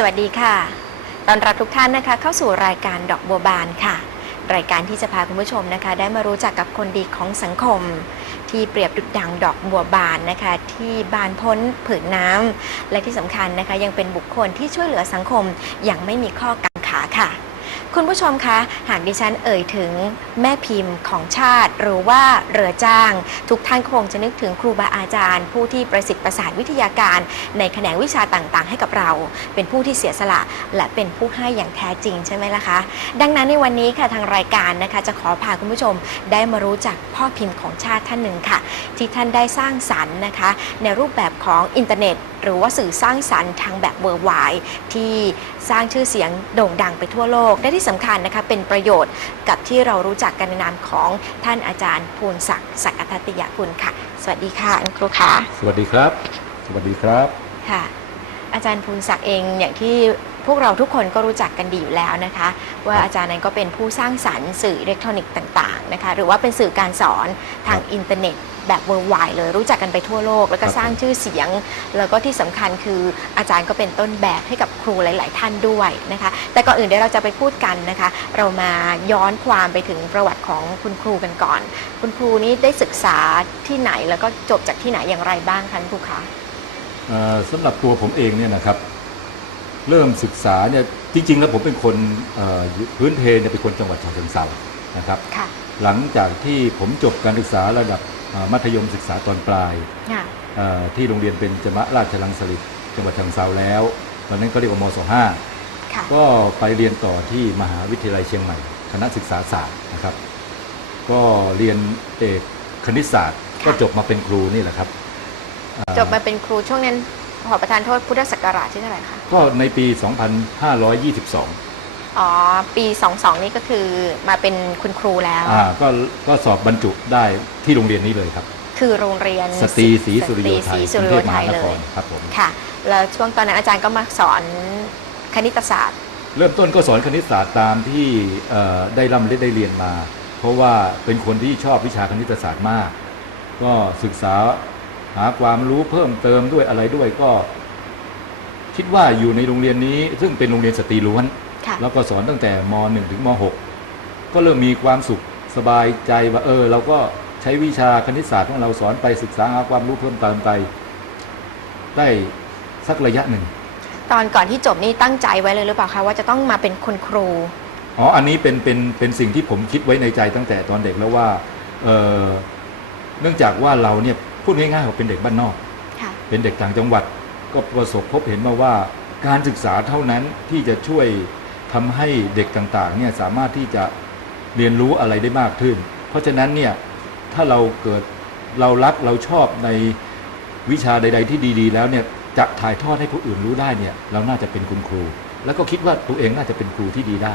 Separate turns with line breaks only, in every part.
สวัสดีค่ะ ตอนรับทุกท่านนะคะ เข้าสู่รายการดอกบัวบานค่ะ รายการที่จะพาคุณผู้ชมนะคะ ได้มารู้จักกับคนดีของสังคม ที่เปรียบดุจดังดอกบัวบานนะคะ ที่บานพ้นผืนน้ำและที่สำคัญนะคะ ยังเป็นบุคคลที่ช่วยเหลือสังคมอย่างไม่มีข้อกังขาค่ะ คุณผู้ชมคะ หากดิฉันเอ่ยถึงแม่พิมพ์ของชาติ หรือว่าเรือจ้าง ทุกท่านคงจะนึกถึงครูบาอาจารย์ ผู้ที่ประสิทธิ์ประสาทวิทยาการ ในแขนงวิชาต่างๆ ให้กับเรา เป็นผู้ที่เสียสละ และเป็นผู้ให้อย่างแท้จริงใช่ไหมล่ะคะ ดังนั้นในวันนี้ค่ะทางรายการนะคะจะขอพาคุณผู้ชมได้มารู้จักพ่อพิมพ์ของชาติท่านหนึ่งค่ะ ที่ท่านได้สร้างสรรค์นะคะ ในรูปแบบของอินเทอร์เน็ตหรือว่าสื่อสร้างสรรค์ทางแบบเวอร์ไวที่สร้างชื่อเสียงโด่งดังไปทั่วโลก และที่สำคัญนะคะเป็นประโยชน์กับที่เรารู้จักกันในนามของท่านอาจารย์ภูนศักดิ์ศักดิ์อัตติยกุลค่ะ สวัสดีค่ะคุณครูคะ
สวัสดีครับ สวัสดีครับ
ค่ะ อาจารย์ภูนศักดิ์เองอย่างที่ พวกเราทุกคนก็รู้จักกันดีอยู่แล้วนะคะ ว่าอาจารย์นั้นก็เป็นผู้สร้างสรรค์สื่ออิเล็กทรอนิกส์ต่างๆนะคะหรือว่าเป็นสื่อการสอนทาง
ครับ
อินเทอร์เน็ตแบบเวอร์ไวเลยรู้จักกันไปทั่วโลก แล้วก็
ครับ
สร้างชื่อเสียง แล้วก็ที่สำคัญคืออาจารย์ก็เป็นต้นแบบให้กับครูหลาย ๆ ท่านด้วยนะคะ แต่ก่อนอื่นเดี๋ยวเราจะไปพูดกันนะคะ เรามาย้อนความไปถึงประวัติของคุณครูกันก่อน คุณครูนี้ได้ศึกษาที่ไหนแล้วก็จบจากที่ไหนอย่างไรบ้างคะคุณครูคะ
เอ่อสำหรับตัวผมเองเนี่ยนะครับ เริ่มศึกษาเนี่ยจริง ๆ แล้วผมเป็นคนเอ่อพื้นเพเนี่ยเป็นคนจังหวัดฉะเชิงเทรานะครับ
ค่ะ
หลังจากที่ผมจบการศึกษาระดับเอ่อมัธยมศึกษาตอนปลาย
ค่ะ
เอ่อที่โรงเรียนเป็นจมะราชลังสลิตจังหวัดฉะเชิงเทราแล้วตอนนั้นก็เรียกว่ามศห้า
ค่ะ
ก็ไปเรียนต่อที่มหาวิทยาลัยเชียงใหม่ คณะศึกษาศาสตร์นะครับ ก็เรียนเอกคณิตศาสตร์
ค่ะ
ก็จบมาเป็นครูนี่แหละครับเอ่อ
จบมาเป็นครูช่วงนั้น ขอประทานโทษพุทธศักราชที่เท่าไหร่คะ
ก็ในปี 2522
อ๋อ ปี 22 นี่ก็คือมาเป็นคุณครูแล้ว
อ่าก็ก็สอบบรรจุได้ที่โรงเรียนนี้เลยครับ
คือโรงเรียน
สตรีศรีสุริโยไท
สต
ย
รีศรี
ก
สุ
รุง
ริ
เท
โย
พม
ไท
หายน
เล
ค
ย
รครับผม
ค่ะ แล้วช่วงตอนนั้นอาจารย์ก็มาสอนคณิตศาสตร์
เริ่มต้นก็สอนคณิตศาสตร์ตามที่เอ่อได้ร่ำได้ได้เรียนมา เพราะว่าเป็นคนที่ชอบวิชาคณิตศาสตร์มาก ก็ศึกษา หาความรู้เพิ่มเติมด้วยอะไรด้วยก็ คิดว่าอยู่ในโรงเรียนนี้ ซึ่งเป็นโรงเรียนสตรีล้วน
ค่ะ
แล้วก็สอนตั้งแต่ม .1 ถึงม .6 ก็เริ่มมีความสุขสบายใจว่าเออเราก็ใช้วิชาคณิตศาสตร์ของเราสอนไปศึกษาหาความรู้เพิ่มเติมไป ได้สักระยะหนึ่ง
ตอนก่อนที่จบนี่ตั้งใจไว้เลยหรือเปล่าคะว่าจะต้องมาเป็นคุณครู
อ๋ออันนี้เป็นเป็นเป็นสิ่งที่ผมคิดไว้ในใจตั้งแต่ตอนเด็กแล้วว่าเออเนื่องจากว่าเราเนี่ย พูดง่ายๆว่าเป็นเด็กบ้านนอก
ค่ะ
เป็นเด็กต่างจังหวัดก็ประสบพบเห็นมาว่าการศึกษาเท่านั้นที่จะช่วยทำให้เด็กต่างๆเนี่ยสามารถที่จะเรียนรู้อะไรได้มากขึ้น เพราะฉะนั้นเนี่ยถ้าเราเกิดเรารักเราชอบในวิชาใด ๆ ที่ดี ๆ แล้วเนี่ยจะถ่ายทอดให้ผู้อื่นรู้ได้เนี่ยเราน่าจะเป็นคุณครู แล้วก็คิดว่าตัวเองน่าจะเป็นครูที่ดีได้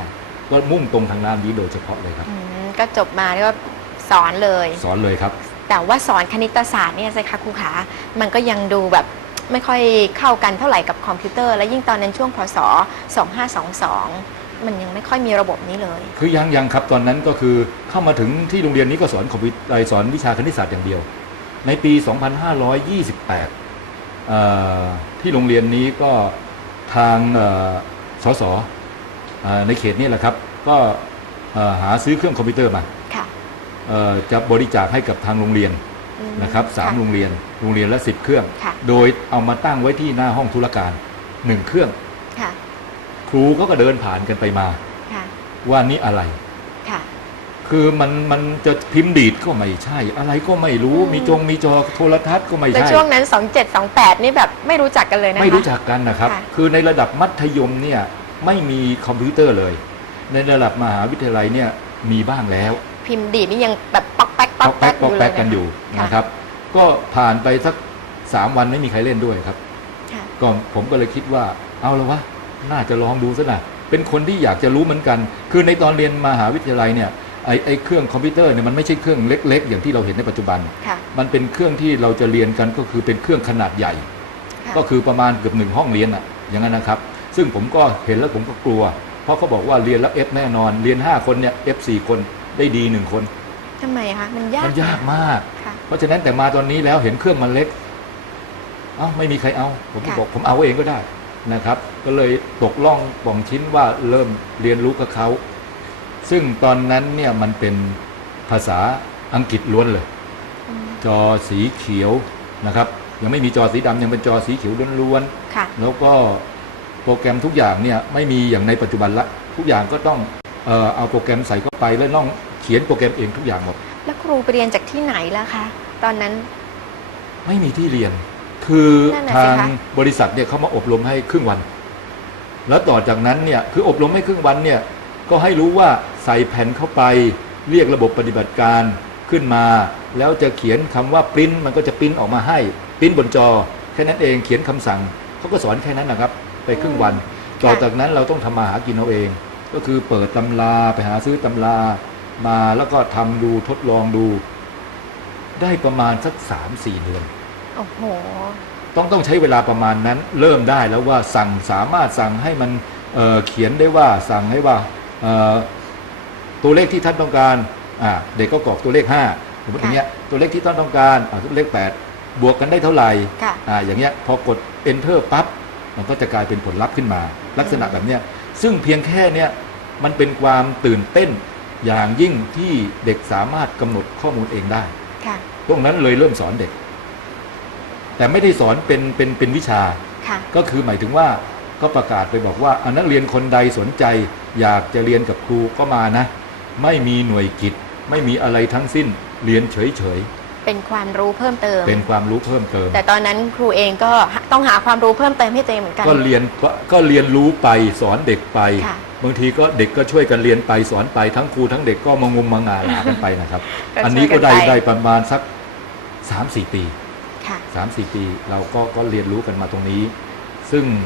ก็มุ่งตรงทางด้านนี้โดยเฉพาะเลยครับ
อืมก็จบมาก็สอนเลย
สอนเลยครับ
แต่ว่าสอนคณิตศาสตร์เนี่ยสิคะครูขามันก็ยังดูแบบไม่ค่อยเข้ากันเท่าไหร่กับคอมพิวเตอร์ และยิ่งตอนนั้นช่วงพศ 2522 มันยังไม่ค่อยมีระบบนี้เลย
คือยังยังครับตอนนั้นก็คือเข้ามาถึงที่โรงเรียนนี้ก็สอนคอมพิวเตอร์สอนวิชาคณิตศาสตร์อย่างเดียว ในปี 2528 ที่โรงเรียนนี้ก็ทางเอ่อสสเอ่อในเขตนี้แหละครับ ก็หาซื้อเครื่องคอมพิวเตอร์มา จะบริจาคให้กับทางโรงเรียน
อืม
นะครับสาม
ค่ะ
โรงเรียนโรงเรียนละสิบเครื่อง
ค่ะ
โดยเอามาตั้งไว้ที่หน้าห้องธุรการหนึ่งเครื่อง
ค่ะ
ครูเขาก็เดินผ่านกันไปมา
ค่ะ
ว่านี่อะไร
ค่ะ
คือมันมันจะพิมพ์ดีดก็ไม่ใช่ อะไรก็ไม่รู้
อืม
มีจงมีจอโทรทัศน์ก็ไม่
แต่
ใช่
ช่วงนั้น 27 28 นี่แบบไม่รู้จักกันเลยนะคะ
ไม่รู้จักกันนะครับ
ค่ะ
คือในระดับมัธยมเนี่ยไม่มีคอมพิวเตอร์เลย ในระดับมหาวิทยาลัยเนี่ยมีบ้างแล้ว
พิมพ์ดีดนี่ยังแบบป๊อกแป๊กป๊
ป๊
อ
อกก
แป๊
แป๊
ก
ก
อ
ป๊อก
ยู่เลย
แป๊กกันอยู่
ค่ะ
นะครับ ก็ผ่านไปสักสามวันไม่มีใครเล่นด้วยครับ
ค่ะ
ก็ผมก็เลยคิดว่าเอาละวะน่าจะลองดูซะหน่ะเป็นคนที่อยากจะรู้เหมือนกัน คือในตอนเรียนมหาวิทยาลัยเนี่ยไอไอเครื่องคอมพิวเตอร์เนี่ยมันไม่ใช่เครื่องเล็ก ๆ อย่างที่เราเห็นในปัจจุบัน
ค่ะ
มันเป็นเครื่องที่เราจะเรียนกันก็คือเป็นเครื่องขนาดใหญ่
ค่ะ
ก็คือประมาณเกือบหนึ่งห้องเรียนอะอย่างนั้นนะครับ ซึ่งผมก็เห็นแล้วผมก็กลัว เพราะเขาบอกว่าเรียนแล้วเอฟแน่นอนเรียน 5 คนเนี่ยเอฟสี่คน ได้ดีหนึ่งคน
ทำไมคะมันยาก
มันยากมาก
ค่ะ
เพราะฉะนั้นแต่มาตอนนี้แล้วเห็นเครื่องมันเล็ก เอ้าไม่มีใครเอา ผมก็
ค่ะ
บอกผมเอาเองก็ได้นะครับ ก็เลยตกล่องป่องชิ้นว่าเริ่มเรียนรู้กับเขา ซึ่งตอนนั้นเนี่ยมันเป็นภาษาอังกฤษล้วนเลย
อืม
จอสีเขียวนะครับ ยังไม่มีจอสีดำยังเป็นจอสีเขียวล้วน
ค่ะ
ๆแล้วก็โปรแกรมทุกอย่างเนี่ยไม่มีอย่างในปัจจุบันละ ทุกอย่างก็ต้อง เอ่อเอาโปรแกรมใส่เข้าไปแล้วต้องเขียนโปรแกรมเองทุกอย่างหมด
แล้วครูไปเรียนจากที่ไหนล่ะคะ ตอนนั้น
ไม่มีที่เรียน คือ
นั่นน่ะ
ทา
สิ
ง
คะ
บริษัทเนี่ยเขามาอบรมให้ครึ่งวัน แล้วต่อจากนั้นเนี่ยคืออบรมให้ครึ่งวันเนี่ยก็ให้รู้ว่าใส่แผ่นเข้าไป เรียกระบบปฏิบัติการขึ้นมา แล้วจะเขียนคำว่าปริ้นมันก็จะปริ้นออกมาให้ปริ้นบนจอ แค่นั้นเองเขียนคำสั่งเขาก็สอนแค่นั้นนะครับ ไปครึ่งวัน ต่อจากนั้นเราต้องทำมาหากินเอาเอง ก็คือเปิดตำราไปหาซื้อตำรามาแล้วก็ทำดูทดลองดู ได้ประมาณสักสามสี่เดือน
โอ้โห
ต้องต้องใช้เวลาประมาณนั้น เริ่มได้แล้วว่าสั่งสามารถสั่งให้มันเอ่อเขียนได้ว่าสั่งให้ว่าเอ่อตัวเลขที่ท่านต้องการอ่าเด็กก็กรอกตัวเลข5สมมติอย่างเงี้ยตัวเลขที่ท่านต้องการอ่าตัวเลข 8 บวกกันได้เท่าไหร่
ค่ะ
อ่าอย่างเงี้ยพอกด enter ปั๊บมันก็จะกลายเป็นผลลัพธ์ขึ้นมา ลักษณะแบบเนี้ยซึ่งเพียงแค่เนี้ย มันเป็นความตื่นเต้นอย่างยิ่งที่เด็กสามารถกำหนดข้อมูลเองได้
ค่ะ
ตรงนั้นเลยเริ่มสอนเด็ก แต่ไม่ได้สอนเป็นเป็นเป็นวิชา
ค่ะ
ก็คือหมายถึงว่าก็ประกาศไปบอกว่าอะนักเรียนคนใดสนใจ อยากจะเรียนกับครูก็มานะ ไม่มีหน่วยกิจ ไม่มีอะไรทั้งสิ้นเรียนเฉย
เป็นความรู้เพิ่มเติม
ๆเป็นความรู้เพิ่มเติม
แต่ตอนนั้นครูเองก็ต้องหาความรู้เพิ่มเติมให้ตัวเองเหมือนกัน
ก็เรียนก็เรียนรู้ไปสอนเด็กไป
ค่ะ
บางทีก็เด็กก็ช่วยกันเรียนไปสอนไปทั้งครูทั้งเด็กก็มางมมางาหากันไปนะครับ
ก็
อันนี้ก็ได้
ช่วยกันไป
ได้ประมาณสักสามสี่ปี
ค่ะ
สามสี่ปีเราก็ก็เรียนรู้กันมาตรงนี้ ซึ่ง